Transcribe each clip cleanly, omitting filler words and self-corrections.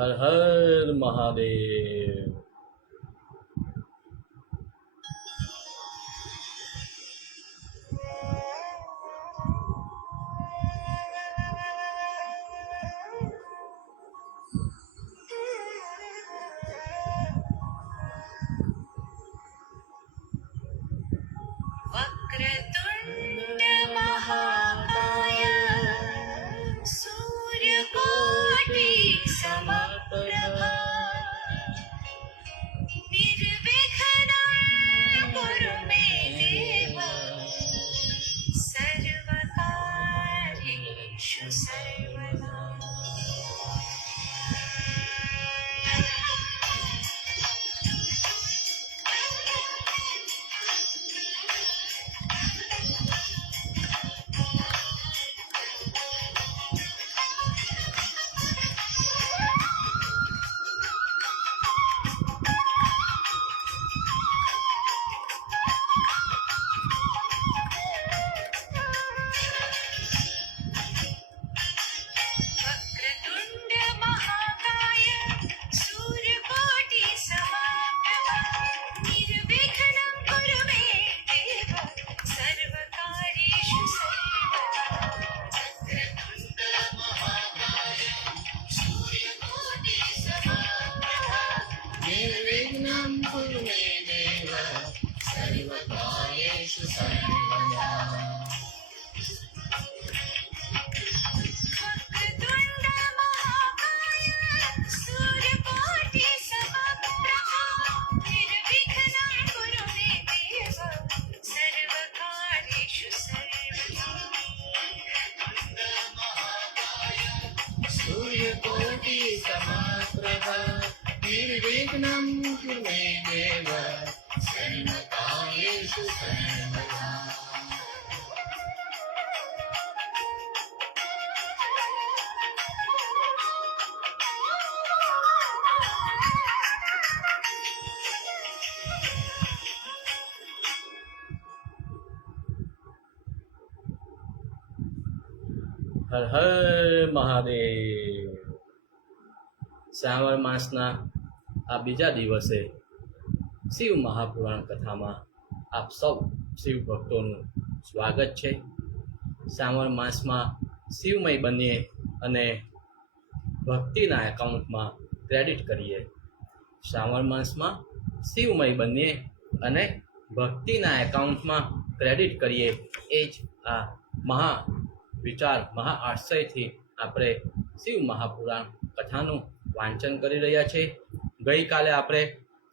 હર હર મહાદેવ। वक्रतुण्ड महाकाय सूर्यकोटि समप्रभा निर्विघ्नं कुरु मे देव सर्वकार्येषु सर्वदा। वक्रतुण्ड महाकाय सूर्यकोटि समप्रभा निर्विघ्नं कुरु मे देव सर्वकार्येषु सर्वदा। वक्रतुण्ड महाकाय सूर्यकोटि समप्रभा निर्विघ्नं कुरु मे देव सर्वकार्येषु सर्वदा। वक्रतुण्ड महाकाय सूर्यकोटि समप्रभा निर्विघ्नं कुरु मे देव सर्वकार्येषु सर्वदा। सूर्यकोटि समप्रभा निर्विघ्नं कुरु मे देव सर्वकार्येषु सर्वदा। હર હર મહાદેવ। શ્રાવણ માસના આ બીજા દિવસે શિવ મહાપુરાણ કથામાં આપ સૌ શિવ ભક્તોનું સ્વાગત છે। શ્રાવણ માસમાં શિવમય બનીએ અને ભક્તિના એકાઉન્ટમાં ક્રેડિટ કરીએ। શ્રાવણ માસમાં શિવમય બનીએ અને ભક્તિના એકાઉન્ટમાં ક્રેડિટ કરીએ, એ જ આ મહા વિચાર મહા આશયથી આપણે શિવ મહાપુરાણ કથાનું વાંચન કરી રહ્યા છીએ। ગઈકાલે આપણે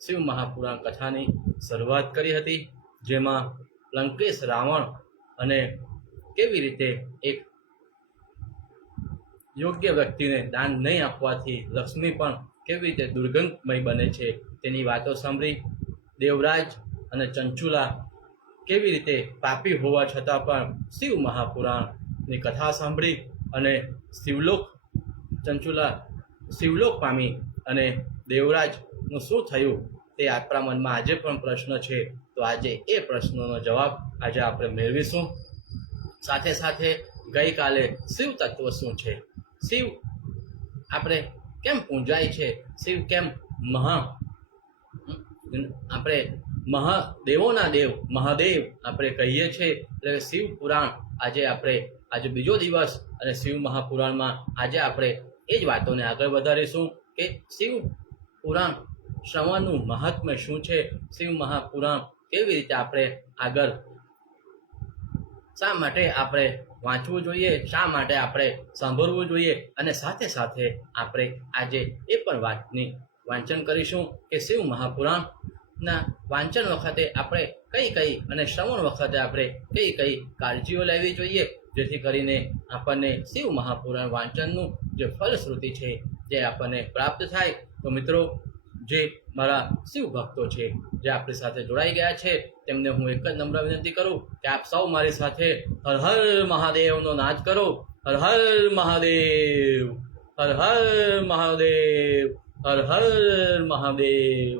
શિવ મહાપુરાણ કથાની શરૂઆત કરી હતી, જેમાં લંકેશ રાવણ અને કેવી રીતે એક યોગ્ય વ્યક્તિને દાન નહીં આપવાથી લક્ષ્મી પણ કેવી રીતે દુર્ગંધમય બને છે તેની વાતો સાંભળી। દેવરાજ અને ચંચુલા કેવી રીતે પાપી હોવા છતાં પણ શિવ મહાપુરાણની કથા સાંભળી અને ચંચુલા શિવલોક પામી અને દેવરાજનું શું થયું તે આપણા મનમાં આજે પણ પ્રશ્ન છે। તો આજે એ પ્રશ્નનો જવાબ આજે આપણે મેળવીશું। સાથે સાથે ગઈકાલે શિવ તત્વ શું છે, શિવ આપણે કેમ પૂજાય છે, શિવ કેમ આપણે મહાદેવોના દેવ મહાદેવ આપણે કહીએ છીએ, એટલે શિવ પુરાણ આજે બીજો દિવસ અને શિવ મહાપુરાણમાં આજે આપણે એ જ વાતોને આગળ વધારીશું કે શિવ પુરાણ શ્રવણનું મહાત્મ્ય શું છે, શિવ મહાપુરાણ કેવી રીતે આપણે આગળ શા માટે આપણે વાંચવું જોઈએ, શા માટે આપણે સાંભળવું જોઈએ, અને સાથે સાથે આપણે આજે એ પણ વાતની વાંચન કરીશું કે શિવ મહાપુરાણના વાંચન વખતે આપણે કઈ અને શ્રવણ વખતે આપણે કઈ કાળજીઓ લેવી જોઈએ, જેથી કરીને આપણને શિવ મહાપુરાણ વાંચનનું જે ફલશ્રુતિ છે જે આપણને પ્રાપ્ત થાય। તો મિત્રો, જે મારા શિવ ભક્તો છે જે આપણી સાથે જોડાઈ ગયા છે તેમને હું એક જ નમ્ર વિનંતી કરું કે આપ સૌ મારી સાથે હર હર મહાદેવનો નાદ કરો। હર હર મહાદેવ, હર હર મહાદેવ, હર હર મહાદેવ।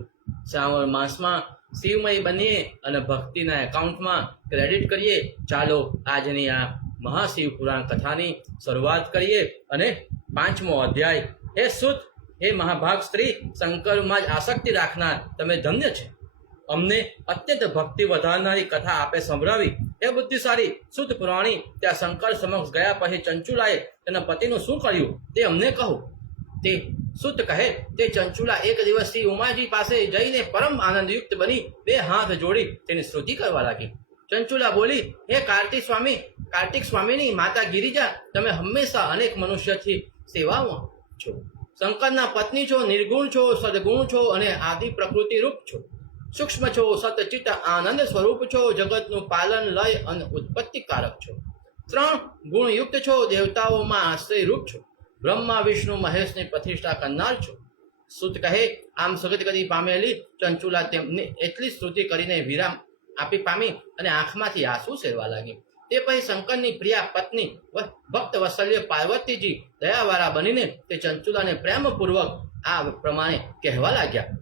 શ્રાવણ માસમાં શિવમય બનીએ અને ભક્તિના એકાઉન્ટમાં ક્રેડિટ કરીએ। ચાલો આજની આ મહાશિવ પુરાણ કથાની શરૂઆત કરીએ અને 5મો અધ્યાય હે સુત હે મહાભાગ સ્ત્રી, શંકરમાં જ આસક્તિ રાખનાર તમે ધન્ય છે. અમને અત્યંત ભક્તિ વધારનારી કથા આપે સંભળાવી. એ બુદ્ધિશાળી શુદ્ધ પુરાણી, ત્યાં શંકર સમક્ષ ગયા પછી ચંચુલાએ તેના પતિનું શું કર્યું તે અમને કહો. તે શુદ્ધ કહે, તે ચંચુલા એક દિવસ શ્રી ઉમાજી પાસે જઈને પરમ આનંદયુક્ત બની બે હાથ જોડી તેની સ્તુતિ કરવા લાગી. ચંચુલા બોલી, હે કાર્તિક સ્વામીની માતા ગિરિજા, તમે હંમેશા અનેક મનુષ્યથી સેવામાં છો. શંકરના પત્ની છો, નિર્ગુણ છો, સદગુણ છો અને આદિ પ્રકૃતિ રૂપ છો. સૂક્ષ્મ છો, સતચિત્ત આનંદ સ્વરૂપ છો, જગતનું પાલન લય અને ઉત્પત્તિકારક છો. 3 ગુણયુક્ત છો, દેવતાઓમાં આશ્રય રૂપ છો. બ્રહ્મા વિષ્ણુ મહેશની પ્રતિષ્ઠા કરનાર છો. સુત કહે, આમ સગતગતિ પામેલી ચંચુલા તેમની એટલી સ્તુતિ કરીને વિરામ આપી પામી અને આંખમાંથી આંસુ સેરવા લાગી. તે પછી શંકરની પ્રિયા પત્ની ભક્ત વત્સલ્ય પાર્વતીજી દયાવાળા બનીને તે ચંચુલાને પ્રેમપૂર્વક આ પ્રમાણે કહેવા લાગ્યા.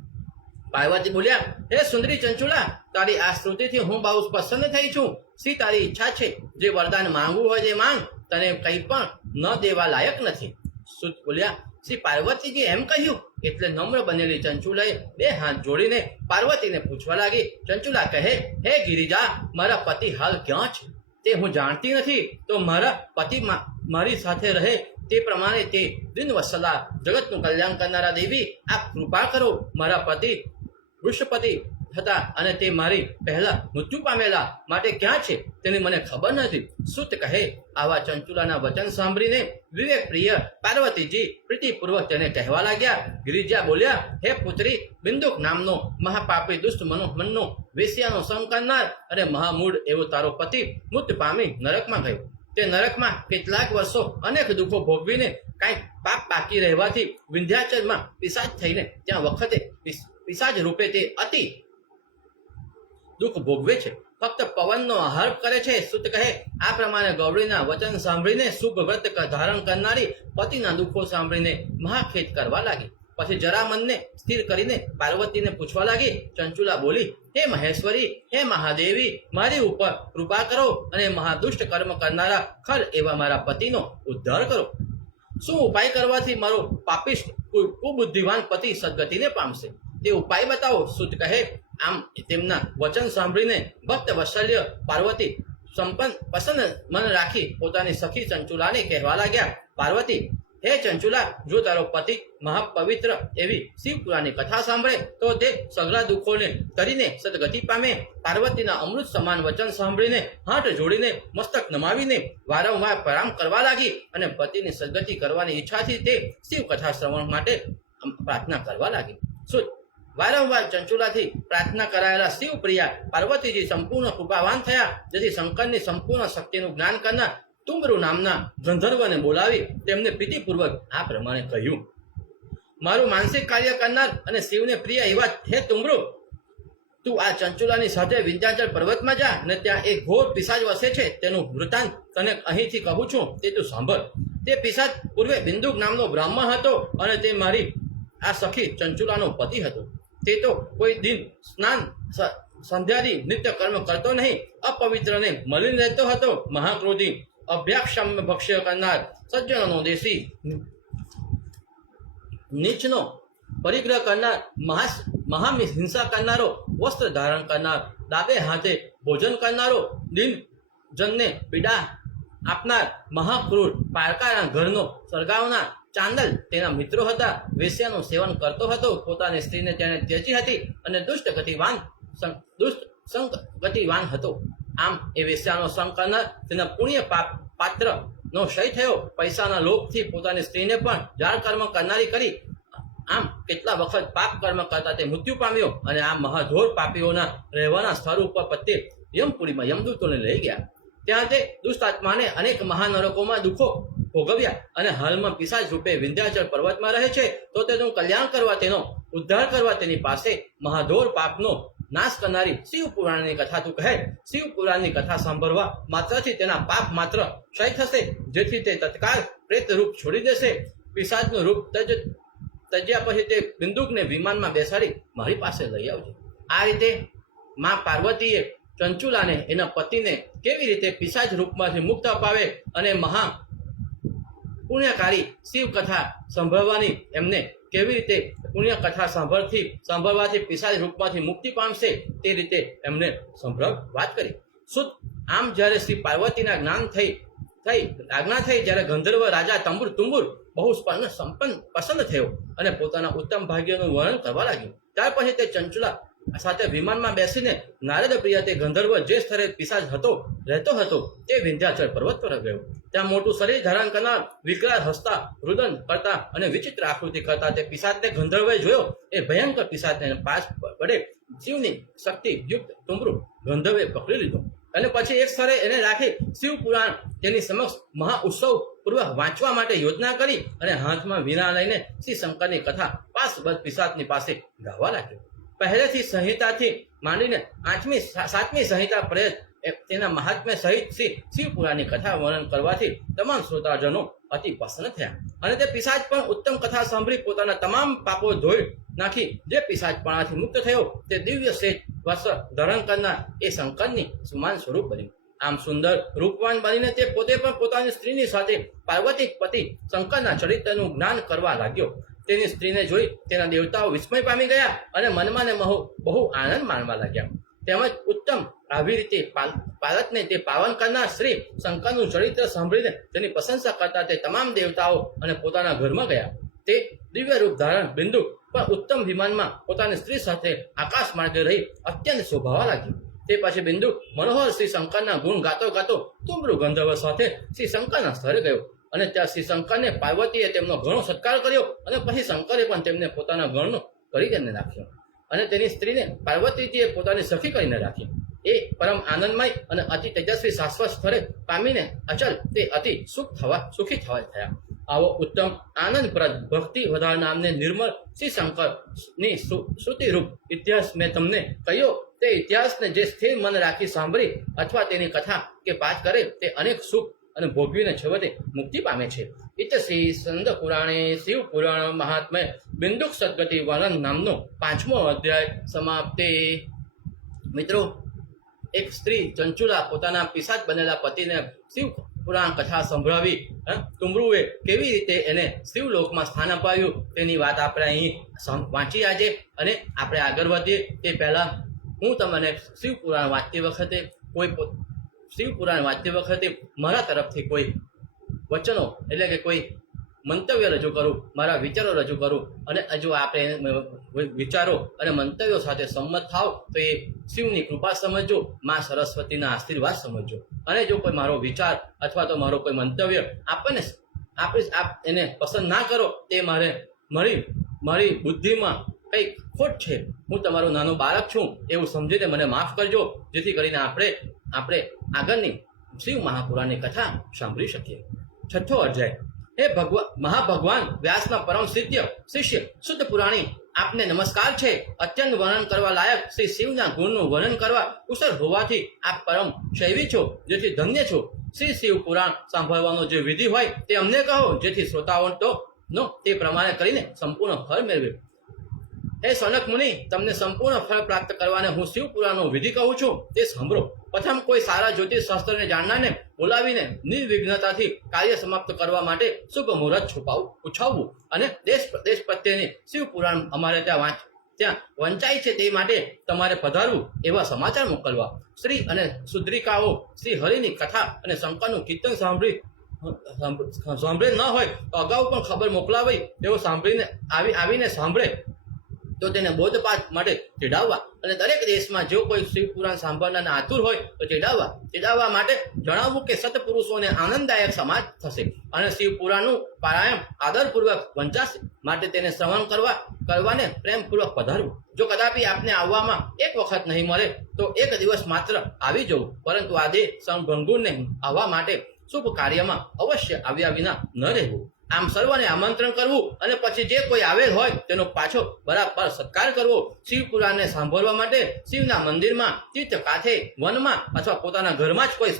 પાર્વતી બોલ્યા, હે સુંદરી ચંચુલા, તારી આ સ્તુતિથી હું બહુ પ્રસન્ન થઈ છું. શી તારી ઈચ્છા છે? જે વરદાન માંગવું હોય તે માંગ, તને કંઈ પણ ન દેવા લાયક નથી. સુત બોલ્યા, શ્રી પાર્વતીજી એમ કહ્યું? એટલે નમ્ર બનેલી ચંચુલાએ બે હાથ જોડીને પાર્વતીને પૂછવા લાગી. ચંચુલા કહે, હે ગિરિજા, મારા પતિ હાલ ક્યાં છે તે હું જાણતી નથી. તો મારા પતિ મારી સાથે રહે તે પ્રમાણે તે દિનવત્સલા જગતનું કલ્યાણ કરનારા દેવી, આપ કૃપા કરો. મારા પતિ વૃષપતિ હતા અને તે મારી પહેલા મૃત્યુ પામેલા, માટે ક્યાં છે તેની મને ખબર નથી. સુત કહે, આવા ચંચુલાના વચન સાંભળીને વિવેક પ્રિય પાર્વતીજી પ્રીતિપૂર્વક તેને કહેવા લાગ્યા. ગિરિજા બોલ્યા, હે પુત્રી, બિંદુક નામનો મહાપાપી દુષ્ટ મનનો વેશ્યાનો સંગ કરનાર અને મહામૂળ એવો તારો પતિ મૃત્યુ પામી નરકમાં ગયો. તે નરકમાં કેટલાક વર્ષો અનેક દુઃખો ભોગવીને કાંઈક પાપ બાકી રહેવાથી વિંધ્યાચલમાં પિશાચ થઈને ત્યાં વખતે પિશાચ રૂપે તે અતિ દુઃખ ભોગવે છે. ફક્ત પવનનો આહાર કરે છે. સુત કહે, આ પ્રમાણે ગૌરીના વચન સાંભળીને શુભ વ્રત ધારણ કરનારી પતિના દુઃખો સાંભળીને મહાખેદ કરવા લાગી. પછી જરા મનને સ્થિર કરીને પાર્વતીને પૂછવા લાગી. ચંચુલા બોલી, હે મહેશ્વરી, હે મહાદેવી, મારી ઉપર કૃપા કરો અને મહાદુષ્ટ કર્મ કરનારા ખર એવા મારા પતિનો ઉદ્ધાર કરો. શું ઉપાય કરવાથી મારો પાપિષ્ટ કુબુદ્ધિવાન પતિ સદગતિને પામશે? તે ઉપાય બતાવો. સુત કહે, આમ તેમના વચન સાંભળીને ભક્ત વત્સલ્ય પાર્વતી પસંદ મન રાખી પોતાની સખી ચંચુલાને કહેવા લાગ્યા. પાર્વતી, હે ચંચુલા, જો તારો પતિ મહાપવિત્ર એવી શિવપુરાણની કથા સાંભળે તો તે સઘળા દુઃખોને તરીને સદગતિ પામે. પાર્વતીના અમૃત સમાન વચન સાંભળીને હાથ જોડીને મસ્તક નમાવીને વારંવાર પ્રણામ કરવા લાગી અને પતિની સદગતિ કરવાની ઈચ્છાથી તે શિવ કથા શ્રવણ માટે પ્રાર્થના કરવા લાગી. શું વારંવાર ચંચુલાથી પ્રાર્થના કરાયેલા શિવપ્રિયા પાર્વતીજી સંપૂર્ણ કૃપાવાન થયા, જેથી શંકરની સંપૂર્ણ શક્તિનું જ્ઞાન કરનાર તુમ્રુ નામના ગંધર્વને બોલાવી તેમને પ્રીતિપૂર્વક આ પ્રમાણે કહ્યું. મારું માનસિક કાર્ય કરનાર અને શિવને પ્રિય એવા હે તુમ્રુ, તું આ ચંચુલાની સાથે વિંધ્યાચલ પર્વતમાં જા અને ત્યાં એક ઘોર પિશાચ વસે છે. તેનું વૃત્તાંત તને અહીંથી કહું છું, તે તું સાંભળ. તે પિશાચ પૂર્વે બિંદુક નામનો બ્રાહ્મણ હતો અને તે મારી આ સખી ચંચુલાનો પતિ હતો. તે તો કોઈ દિન સ્નાન સંધ્યાદી નિત્ય કર્મ કરતો નહીં, અપવિત્રને મલિન રહેતો હતો. મહાક્રોધી, અભ્યાક્ષમ્ય ભક્ષ્ય કરનાર, સજ્જનોનો દેશી, નીચનો પરિગ્રહ કરનાર, મહાહિંસા કરનારો, વસ્ત્ર ધારણ કરનાર, ડાબે હાથે ભોજન કરનારો, દિનજનને પીડા આપનાર, મહાક્રૂર, પારકાના ઘરનો સળગાવનાર, ચાંદલ તેના મિત્રો હતા. વેશ્યાનું સેવન કરતો હતો. પોતાની સ્ત્રીને તેને ત્યજી હતી અને દુષ્ટ સંગતિવાન હતો. આમ એ વેશ્યાનો સંગ કરનાર તેના પુણ્ય પાત્રનો ક્ષય થયો. પૈસાના લોભથી પોતાની સ્ત્રીને પણ જાળ કર્મ કરનારી કરી. આમ કેટલા વખત પાપ કર્મ કરતા તે મૃત્યુ પામ્યો અને આ મહાઘોર પાપીઓના રહેવાના સ્થળ ઉપર પ્રત્યે યમપુરીમાં યમદૂતોને લઈ ગયા. ત્યાં તે દુષ્ટાત્માને અનેક મહાનરકોમાં દુઃખો ભોગવ્યા અને હાલમાં પિશાચ રૂપે વિંધ્યાચલ પર્વતમાં રહે છે. તો તેનું કલ્યાણ કરવા, તેનો ઉદ્ધાર કરવા તેની પાસે મહાઘોર પાપનો નાશ કરનારી શિવપુરાણની કથા તું કહે. શિવપુરાણની કથા સાંભળવા માત્રથી તેના પાપ માત્ર ક્ષય થશે, જેથી તે તત્કાળ પ્રેત રૂપ છોડી દેશે. પિશાચનું રૂપ તજ્યા પછી તે બિંદુકને વિમાનમાં બેસાડી મારી પાસે લઈ આવજે. આ રીતે માં પાર્વતીએ ચંચુલાને એના પતિને કેવી રીતે પિશાચ રૂપમાંથી મુક્ત અપાવે અને મહા પુણ્યકારી શિવ કથા સંભળવાની એમને કેવી રીતે પુણ્ય કથા સાંભળવાથી પિશાચ રૂપમાંથી મુક્તિ પામશે તે રીતે એમને વાત કરી. સુત આમ જ્યારે શ્રી પાર્વતીના જ્ઞાન થઈ આજ્ઞા થઈ જ્યારે ગંધર્વ રાજા તુંબુર બહુ સંપન્ન પસંદ થયો અને પોતાના ઉત્તમ ભાગ્યનું વર્ણન કરવા લાગ્યો. ત્યાર પછી તે ચંચુલા સાથે વિમાનમાં બેસીને નારદ પ્રિય તે ગંધર્વ જે સ્થળે પિશાચ રહેતો હતો તે વિંધ્યાચલ પર્વત પર ગયો. ત્યાં મોટું શરીર ધારણ કરનાર વિકરાળ હસતા રુદન કરતા અને વિચિત્ર આકૃતિ કરતા તે પિશાચને ગંધર્વે જોયો. એ ભયંકર પિશાચને પાસ વડે શિવની શક્તિ યુક્ત તુંબરુ ગંધર્વે પકડી લીધો અને પછી એક સ્થળે એને રાખી શિવ પુરાણ તેની સમક્ષ મહા ઉત્સવ પૂર્વક વાંચવા માટે યોજના કરી અને હાથમાં વીણા લઈને શ્રી શંકરની કથા પાસબદ્ધ પિશાચની પાસે ગાવા લાગ્યો. પહેલેથી સંહિતાથી માંડીને 7મી સંહિતા પ્રયત તેના મહાત્મ્ય સહિત શિવ પુરાણની કથા વર્ણન કરવાથી તમામ શ્રોતાજનો અતિ પ્રસન્ન થયા અને તે પિશાચ પણ ઉત્તમ કથા સાંભળી પોતાના તમામ પાપો ધોઈ નાખી જે પિશાચપણાથી મુક્ત થયો તે દિવ્ય શ્રેષ્ઠ વસ્ત્ર ધારણ કરનાર એ શંકરની સમાન સ્વરૂપ બન્યું. આમ સુંદર રૂપવાન બનીને તે પોતે પણ પોતાની સ્ત્રીની સાથે પાર્વતી પતિ શંકરના ચરિત્રનું જ્ઞાન કરવા લાગ્યો. તેની સ્ત્રીને જોઈ તેના દેવતાઓ વિસ્મય પામી ગયા અને મનમાં બહુ આનંદ માણવા લાગ્યા. તેમજ ઉત્તમ આવી રીતે પારતને તે પાવન કરનાર શ્રી શંકરનું ચરિત્ર સાંભળીને તેની પ્રશંસા કરતા તે તમામ દેવતાઓ અને પોતાના ઘરમાં ગયા. તે દિવ્ય રૂપ ધારણ બિંદુ પણ ઉત્તમ વિમાનમાં પોતાની સ્ત્રી સાથે આકાશ માર્ગે રહી અત્યંત શોભાવા લાગ્યું. તે પછી બિંદુ મનોહર શ્રી શંકરના ગુણ ગાતો તુંબરુ ગંધર્વ સાથે શ્રી શંકરના સ્થળે ગયો અને ત્યાં શ્રી શંકરને પાર્વતીએ તેમનો ઘણો સત્કાર કર્યો અને પછી શંકરે પણ તેમને પોતાના ગણનો કરીને રાખ્યો અને તેની સ્ત્રીને પાર્વતીજીએ પોતાની સખી કરીને રાખી. એ પરમ આનંદમય અને અતિ તેજસ્વી શાશ્વત સ્થળે પામીને અચલ તે અતિ સુખી થયા. આવો ઉત્તમ આનંદપ્રદ ભક્તિ વધારનારને નિર્મળ શ્રી શંકરની શ્રુતિરૂપ ઇતિહાસ મેં તમને કહ્યો. તે ઇતિહાસને જે સ્થિર મન રાખી સાંભળી અથવા તેની કથા કે પાઠ કરે તે અનેક સુખ અને ભોગવીને છેવટે મુક્તિ પામે છે. ઇત શ્રી સ્કંદ પુરાણે શિવ પુરાણ મહાત્મ્ય બિંદુક સદગતિ વર્ણન નામનો 5મો અધ્યાય સમાપ્તે. મિત્રો, એક સ્ત્રી ચંચુલા પોતાના પિશાચ બનેલા પતિને શિવ પુરાણ કથા સંભળાવી તુંબરુએ કેવી રીતે એને શિવલોકમાં સ્થાન અપાવ્યું તેની વાત આપણે અહીં વાંચી આજે અને આપણે આગળ વધીએ તે પહેલા હું તમને શિવ પુરાણ વાંચતી વખતે મારા તરફથી કોઈ વચનો એટલે કે કોઈ મંતવ્ય રજૂ કરું, મારા વિચારો રજૂ કરું અને જો આપણે વિચારો અને મંતવ્યો સાથે સંમત થાવ તો એ શિવની કૃપા સમજજો, મા સરસ્વતીના આશીર્વાદ સમજજો. અને જો કોઈ મારો વિચાર અથવા તો મારો કોઈ મંતવ્ય આપ એને પસંદ ના કરો તે મારી બુદ્ધિમાં કંઈ ખોટ છે, હું તમારો નાનો બાળક છું એવું સમજીને મને માફ કરજો, જેથી કરીને આપણે આગળની શિવ મહાપુરાણની કથા સાંભળી શકીએ. 6થો અધ્યાય. હે મહાભગવાન વ્યાસના પરમ શિષ્ય શુદ્ધ પુરાણી, આપને નમસ્કાર છે. અત્યંત વર્ણન કરવા લાયક શ્રી શિવના ગુણનું વર્ણન કરવા કુશળ હોવાથી આપ પરમ શૈવી છો, જેથી ધન્ય છો. શ્રી શિવ પુરાણ સાંભળવાનો જે વિધિ હોય તે અમને કહો, જેથી શ્રોતાઓ તે પ્રમાણે કરીને સંપૂર્ણ ફળ મેળવે. હે સનક મુનિ, તમને સંપૂર્ણ ફળ પ્રાપ્ત કરવાને હું શિવ પુરાણનો વિધિ કહું છું, તે સાંભળો. પ્રથમ કોઈ સારા જ્યોતિષ શાસ્ત્રને જાણનારને બોલાવીને નિર્વિઘ્નતાથી કાર્ય સમાપ્ત કરવા માટે શુભ મુહૂર્ત ઉછાવવું અને દેશ પ્રદેશ પ્રત્યેની શિવ પુરાણ અમારે ત્યાં વંચાય છે તે માટે તમારે પધારવું એવા સમાચાર મોકલવા. શ્રી અને સુદ્રિકાઓ શ્રી હરિની કથા અને શંકરનું કીર્તન સાંભળે ન હોય તો અગાઉ પણ ખબર મોકલાવી તેઓ આવીને સાંભળે તો તેને બોધપાઠ માટે ચઢાવવા અને દરેક દેશમાં જો કોઈ શિવ પુરાણ સાંભળનાર આતુર હોય તો ચઢાવવા માટે જણાવવું કે સત્પુરુષોને આનંદદાયક સમાજ થશે અને શિવ પુરાણનું પારાયણ આદરપૂર્વક વંચાશે. માટે તેને શ્રવણ કરવાને પ્રેમપૂર્વક પધારવું. જો કદાપી આપને આવવામાં એક વખત નહીં મળે તો એક દિવસ માત્ર આવી જવું, પરંતુ આજે સંભંગુરને આવવા માટે શુભ કાર્યમાં અવશ્ય આવ્યા વિના ન રહેવું. આમ સર્વને આમંત્રણ કરવું અને પછી જે કોઈ આવેલ હોય તેનો પાછો બરાબર સત્કાર કરવો. શિવ પુરાણને સાંભળવા માટે શિવના મંદિરમાં, તીર્થ કાંઠે, વનમાં અથવા પોતાના ઘરમાં જ કોઈ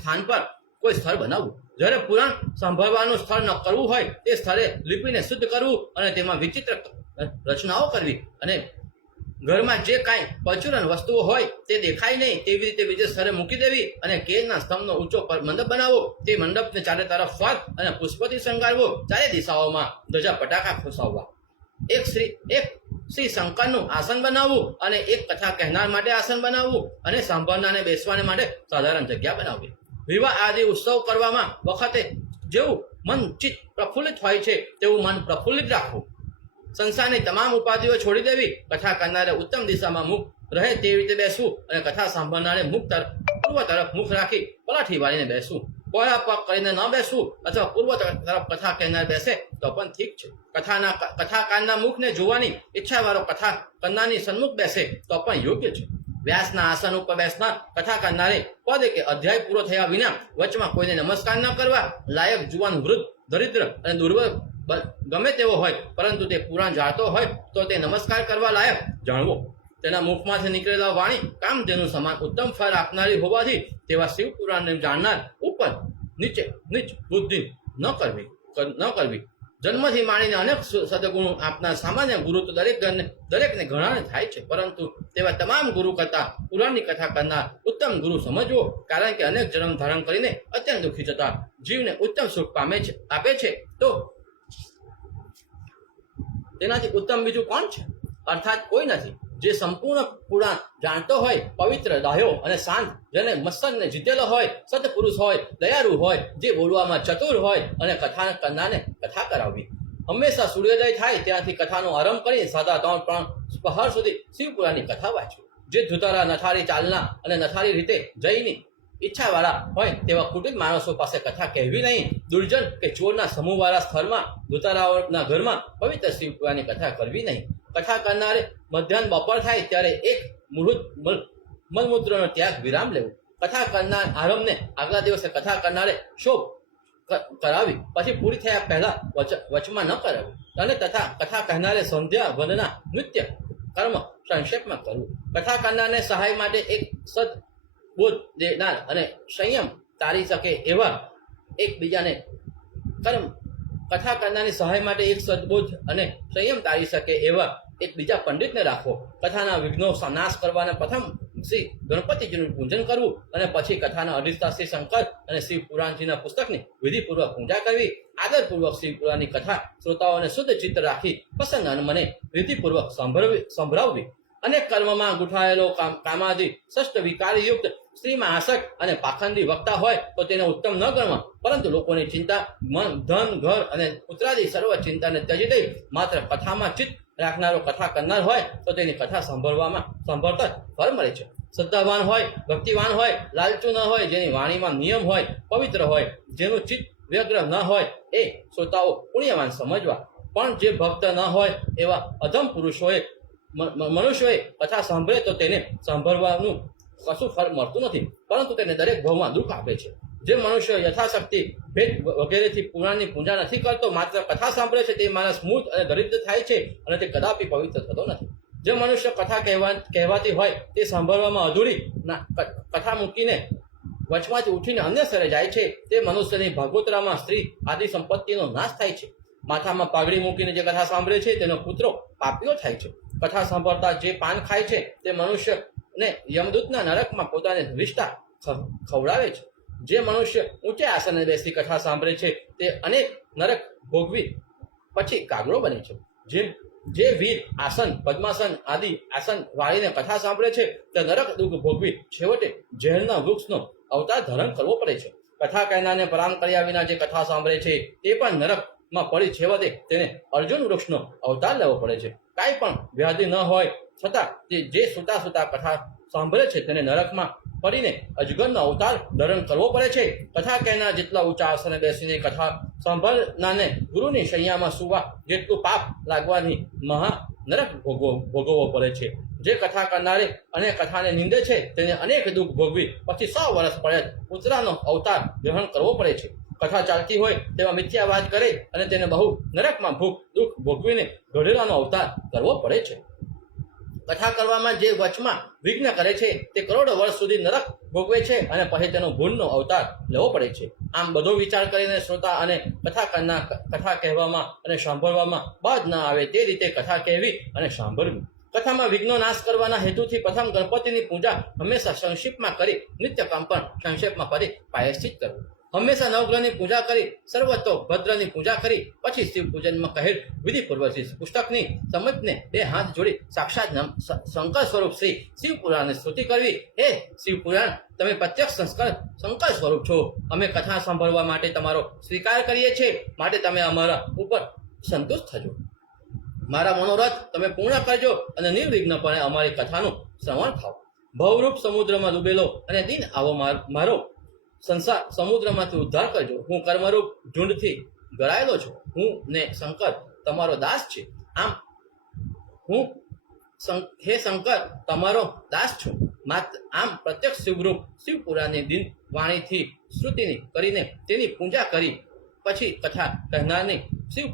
સ્થળ બનાવવું. જ્યારે પુરાણ સાંભળવાનું સ્થળ ન કરવું હોય તે સ્થળે લિપિને શુદ્ધ કરવું અને તેમાં વિચિત્ર રચનાઓ કરવી અને ઘરમાં જે કાંઈ પરચુરણ વસ્તુઓ હોય તે દેખાય નહીં તેવી રીતે બીજે સ્થળે મૂકી દેવી અને કેળના સ્તંભનો ઊંચો મંડપ બનાવવો. તે મંડપને ચારે તરફ ફળ અને પુષ્પથી શણગારવો. ચારે દિશાઓમાં ધજા પટાકા ખોસાવવા. એક શ્રી શંકરનું આસન બનાવવું અને એક કથા કહેનાર માટે આસન બનાવવું અને સાંભળનારને બેસવાને માટે સાધારણ જગ્યા બનાવવી. વિવાહ આદિ ઉત્સવ કરવામાં વખતે જેવું મન ચિત્ત પ્રફુલ્લિત હોય છે તેવું મન પ્રફુલ્લિત રાખવું. સંસારની તમામ ઉપાધિઓ છોડી દેવી. કથા કરનારે ઉત્તમ દિશામાં મુખ રહે તેવી રીતે બેસવું અને કથા સાંભળનારે મુખ પૂર્વ તરફ મુખ રાખી પલાઠી વાળીને બેસવું. પહોળા પગ કરીને ન બેસવું અથવા પૂર્વ તરફ કથા કહેનાર બેસે તો પણ ઠીક છે. કથાકારના મુખને જોવાની ઈચ્છાવાળો કથા કરનારની સન્મુખ બેસે તો પણ યોગ્ય છે. વ્યાસના આસન ઉપર બેસનાર કથા કરનારે પદ કે અધ્યાય પૂરો થયા વિના વચમાં કોઈને નમસ્કાર ન કરવા. લાયક જુવાન વૃદ્ધ દરિદ્ર અને દુર્બળ ગમે તેવો હોય પરંતુ તે પુરાણ જાણતો હોય તો તે નમસ્કાર કરવા લાયક જાણવો. તેના મુખમાંથી નીકળેલા વાણી કામધેનુ સમાન ઉત્તમ ફળ આપનારી હોવાથી તેવા શિવ પુરાણને જાણનાર ઉપર નીચ બુદ્ધિ ન કરવી. જન્મથી માંડીને અનેક સદગુણો આપનાર સામાન્ય ગુરુ તો દરેકને ઘણાને થાય છે, પરંતુ તેવા તમામ ગુરુ કરતા પુરાણની કથા કરનાર ઉત્તમ ગુરુ સમજવો. કારણ કે અનેક જન્મ ધારણ કરીને અત્યંત દુઃખી જતા જીવને ઉત્તમ સુખ આપે છે તો તેનાથી ઉત્તમ બીજું કોણ છે? અર્થાત કોઈ નથી. જે સંપૂર્ણ પુરાણ જાણતો હોય, પવિત્ર, ડાહ્યો અને શાંત, જેને મત્સરને જીતેલો હોય, સત્પુરુષ હોય, દયાળુ હોય, જે બોલવામાં ચતુર હોય અને કથા કરનારને કથા કરાવવી. હંમેશા સૂર્યોદય થાય ત્યાંથી કથાનો આરંભ કરી સાદા 3 પહાડ સુધી શિવપુરાણની કથા વાંચવી. જે ધુતારા નથારી ચાલના અને નથારી રીતે જઈની ઈચ્છાવાળા હોય તેવા કુટુંબ માણસો પાસે કથા કહેવી નહીં. દુર્જન કે ચોરના સમૂહવાળા સ્થળમાં ધુતારાઓના ઘરમાં પવિત્ર શિવપુરાણની કથા કરવી નહીં. કથા કરનારે મધ્યાહન બપોર થાય ત્યારે એક મુહૂર્ત મલમૂત્રનો ત્યાગ વિરામ લેવું. કથા કરનાર આરંભને આગલા દિવસે કથા કરનારે શોભ કરાવી પછી પૂરી થયા પહેલા વચમાં ન કરાવી. અને તથા કથા કહેનારે સંધ્યા વંદના નૃત્ય કર્મ સંક્ષેપમાં કરવું. કથા કરનારને સહાય માટે એક સદબોધ દેનાર અને સંયમ તારી શકે એવા એકબીજાને કથા કરનારની સહાય માટે એક સદબોધ અને સંયમ તારી શકે એવા એકબીજા પંડિતને રાખવો. કથાના વિઘ્નો નાશ કરવાના પ્રથમ શ્રી ગણપતિજીનું પૂજન કરવું અને પછી કથાના અધિષ્ઠા શ્રી શંકર અને શિવ પુરાણજીના પુસ્તકની વિધિપૂર્વક પૂજા કરવી. આદરપૂર્વક શિવ પુરાણની કથા શ્રોતાઓને શુદ્ધ ચિત્ત રાખી પ્રસન્ન મને વિધિપૂર્વક સંભળાવવી. અનેક કર્મમાં ગૂંથાયેલો કામાદિ ષષ્ઠ વિકારયુક્ત સ્ત્રીમાં આસક્ત અને પાખંડી વક્તા હોય તો તેને ઉત્તમ ન ગણવા, પરંતુ લોકોની ચિંતા, મન, ધન, ઘર અને પુત્રાદિ સર્વ ચિંતાને ત્યજી દઈ માત્ર કથામાં ચિત્ત રાખનારો કથા કરનાર હોય તો તેની કથા સાંભળતા ફળ મળે છે. શ્રદ્ધાવાન હોય, ભક્તિવાન હોય, લાલચુ ન હોય, જેની વાણીમાં નિયમ હોય, પવિત્ર હોય, જેનું ચિત્ત વ્યગ્ર ન હોય એ શ્રોતાઓ પુણ્યવાન સમજવા. પણ જે ભક્ત ન હોય એવા અધમ મનુષ્યોએ કથા સાંભળે તો તેને સાંભળવાનું કશું ફળ મળતું નથી, પરંતુ તેને દરેક ભાવમાં દુઃખ આપે છે. જે મનુષ્ય યથાશક્તિ ભેટ વગેરેથી પુરાણની પૂજા નથી કરતો, માત્ર કથા સાંભળે છે, તે માણસ મૂર્ખ અને દરિદ્ર થાય છે અને તે કદાપી પવિત્ર થતો નથી. જે મનુષ્ય કથા કહેવાતી હોય તે સાંભળવામાં અધૂરી કથા મૂકીને વચમાંથી ઉઠીને અન્ય સ્થળે જાય છે, તે મનુષ્યની ભાગોતરામાં સ્ત્રી આદિ સંપત્તિનો નાશ થાય છે. માથામાં પાઘડી મૂકીને જે કથા સાંભળે છે તેનો પુત્રો પાપીઓ થાય છે. કથા સાંભળતા જે પાન ખાય છે તે મનુષ્યને યમદૂતના નરકમાં પોતાને વિષ્ટા ખવડાવે છે. જે મનુષ્ય ઊંચે આસને બેસી કથા સાંભળે છે તે અનેક નરક ભોગવી પછી કાગડો બને છે. જે વીર આસન, પદ્માસન આદિ આસન વાળીને કથા સાંભળે છે તે નરક દુઃખ ભોગવી છેવટે ઝેરના વૃક્ષનો અવતાર ધારણ કરવો પડે છે. કથા કહેનારને પરામ કર્યા વિના જે કથા સાંભળે છે તે પણ નરકમાં પડી છેવટે તેને અર્જુન વૃક્ષનો અવતાર લેવો પડે છે. કાંઈ પણ વ્યાધિ ન હોય છતાં જે સુતા કથા સાંભળે છે તેને નરકમાં પડીને અજગરનો અવતાર ધારણ કરવો પડે છે. કથા કહેનાર જેટલા ઊંચા આસને બેસીને કથા સાંભળનારને ગુરુની શૈયામાં સુવા જેટલું પાપ લાગવાની મહા નરક ભોગવવો પડે છે. જે કથા કરનારે અને કથાને નિંદે છે તેને અનેક દુઃખ ભોગવી પછી 100 વર્ષ પડ્યા કૂતરાનો અવતાર ગ્રહણ કરવો પડે છે. કથા ચાલતી હોય તેવા મિથ્યા વાત કરે અને તેને બહુ નરકમાં દુઃખ ભોગવીને ગઢેલાનો અવતાર કરવો પડે છે. કથા કરવામાં જે વચમાં વિઘ્ન કરે છે તે કરોડો વર્ષ સુધી નરક ભોગવે છે અને પછી તેનો ભૂલનો અવતાર લેવો પડે છે. આમ બધો વિચાર કરીને શ્રોતા અને કથા કરનાર કથા કહેવામાં અને સાંભળવામાં બાદ ન આવે તે રીતે કથા કહેવી અને સાંભળવી. કથામાં વિઘ્નો નાશ કરવાના હેતુથી પ્રથમ ગણપતિની પૂજા હંમેશા સંક્ષિપ્તમાં કરી નિત્ય કામ પણ સંક્ષેપમાં કરી પ્રાયશ્ચિત કરવું. હંમેશા નવગ્રહની પૂજા કરી સર્વતો ભદ્રની પૂજા કરી પછી શિવ પૂજનમાં કહેલ વિધિપૂર્વક પુસ્તકની સમજને બે હાથ જોડી સાક્ષાત શંકર સ્વરૂપ શ્રી શિવ પુરાણની સ્તુતિ કરવી. હે શિવ પુરાણ, તમે પ્રત્યક્ષ શંકર સ્વરૂપ છો. અમે કથા સાંભળવા માટે તમારો સ્વીકાર કરીએ છીએ, માટે તમે અમારા ઉપર સંતુષ્ટ થજો. મારા મનોરથ તમે પૂર્ણ કરજો અને નિર્વિઘ્નપણે અમારી કથાનું શ્રવણ થાવ. ભવરૂપ સમુદ્રમાં ડૂબેલો અને દિન આવો મારો સંસાર સમુદ્રમાંથી ઉદ્ધાર કરજો. હું કર્મરૂપ ઝુંડથી ગળાયેલો છું. હું ને શંકર તમારો દાસ છે. હે શંકર તમારો દાસ છું. આમ પ્રત્યક્ષ શિવરૂપ શિવ પુરાણની દિન વાણીથી શ્રુતિની કરીને તેની પૂજા કરી પછી કથા કહેનારની શિવ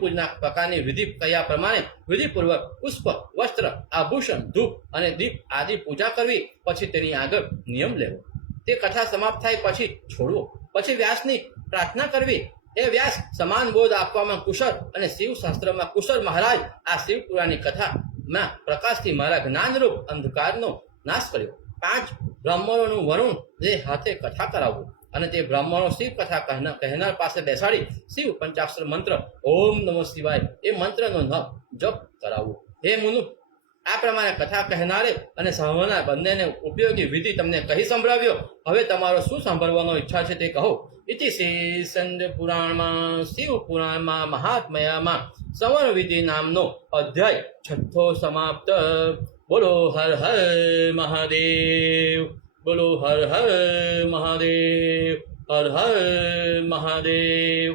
પૂજના પ્રકારની વિધિ કયા પ્રમાણે વિધિપૂર્વક પુષ્પ વસ્ત્ર આભૂષણ ધૂપ અને દીપ આદિ પૂજા કરવી. પછી તેની આગળ નિયમ લેવો. તે કથા સમાપ્ત થાય પછી છોડવો. પછી વ્યાસની પ્રાર્થના કરવી. એ વ્યાસ સમાન બોધ આપવામાં કુશળ અને શિવ શાસ્ત્રમાં કુશળ મહારાજ આ શિવ પુરાણની કથાના પ્રકાશથી મારા જ્ઞાનરૂપ અંધકારનો નાશ કર્યો. 5 બ્રાહ્મણોનું વરુણ જે હાથે કથા કરાવવું અને તે બ્રાહ્મણો શિવ કથા કહેનાર પાસે બેસાડી શિવ પંચાક્ષર મંત્ર ઓમ નમઃ શિવાય એ મંત્રનો જપ કરાવવો. હે મુનુ, આ પ્રમાણે કથા કહેનારે અને સાંભળનાર બંનેને ઉપયોગી વિધિ તમને કહી સંભળાવ્યો. હવે તમારો શું સાંભળવાનો ઈચ્છા છે તે કહો. ઇતિ શ્રી સ્કંદ પુરાણમાં શિવ પુરાણમાં મહાત્મયામાં સંવર વિધિ નામનો અધ્યાય 6 સમાપ્ત. બોલો હર હર મહાદેવ, બોલો હર હર મહાદેવ, હર હર મહાદેવ.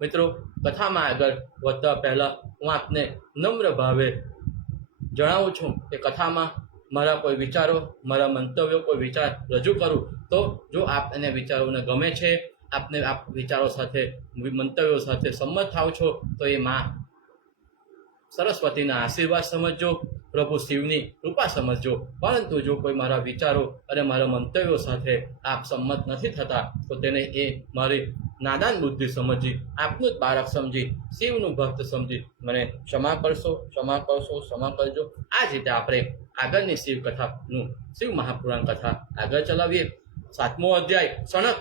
મિત્રો, કથામાં આગળ વધતા પહેલા હું આપને નમ્ર ભાવે જણાવું છું કે કથામાં મારા કોઈ વિચારો, મારા મંતવ્યો, કોઈ વિચાર રજૂ કરું તો જો આપને વિચારોને ગમે છે, આપને આપ વિચારો સાથે મંતવ્યો સાથે સંમત થાવ છો તો એ માં સરસ્વતીના આશીર્વાદ સમજજો, પ્રભુ શિવની કૃપા સમજજો. પરંતુ જો કોઈ મારા વિચારો અને મારા મંતવ્યો સાથે આપ સંમત નથી થતા તો તેને એ મારી નાદાન બુદ્ધિ સમજી, આપનું જ બાળક સમજી, શિવનું ભક્ત સમજી મને ક્ષમા કરશો, ક્ષમા કરશો, ક્ષમા કરજો. આ જ રીતે આપણે આગળની શિવ કથાનું શિવ મહાપુરાણ કથા આગળ ચલાવીએ. 7મો અધ્યાય. સનક,